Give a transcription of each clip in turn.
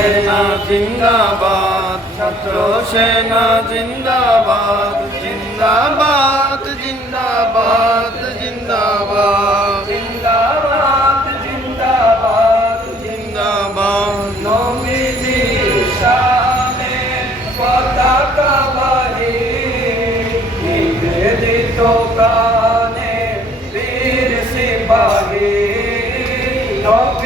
সেনা জিন্দাবাদ ছাত্র সেনা জিন্দাবাদ জিন্দাবাদ জিন্দাবাদ জিন্দাবাদ। জিন্দাবাদ জিন্দাবাদ। জিন্দাবাদ। নবীজি শানে পতাকা বাহি নিবেদিত প্রাণে বীর সিপাহী। নবীজি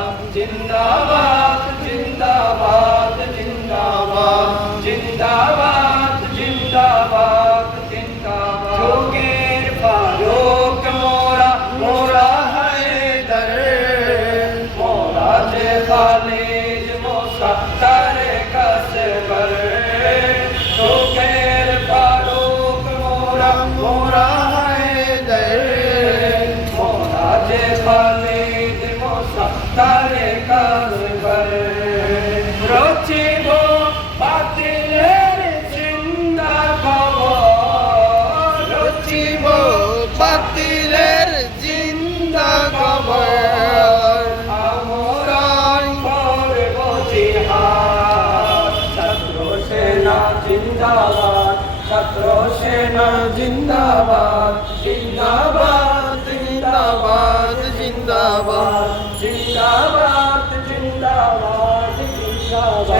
Hallelujah. জিন্দাবাদ, ছাত্র সেনা জিন্দাবাদ জিন্দাবাদ জিন্দাবাদ জিন্দাবাদ জিন্দাবাদ জিন্দাবাদ জিন্দাবাদ।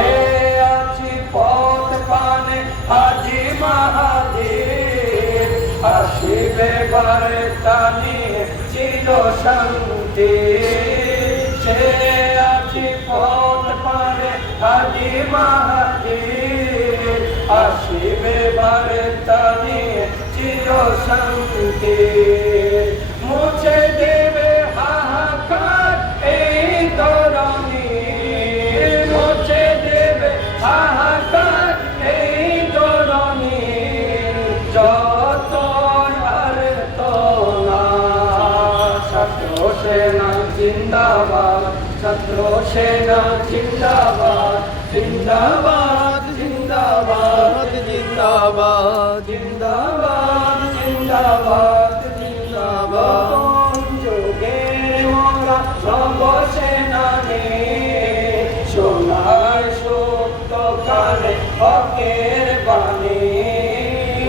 আছি পথ পানে, হাজি মাহাজির। আসিবে বার্তা নিয়ে চির শান্তি। সে আছি পথ পানে, হাজি মাহাজির। আসিবে বার্তা নিয়ে চির শান্তি মুছে দেবে দেবে যত আর ছাত্র সেনা জিন্দাবাদ ছাত্র সেনা, জিন্দাবাদ। জিন্দাবাদ। হকের বাণী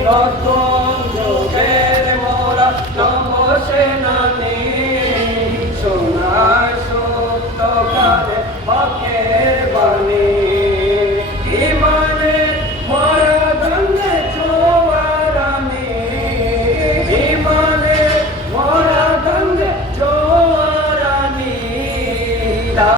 নতুন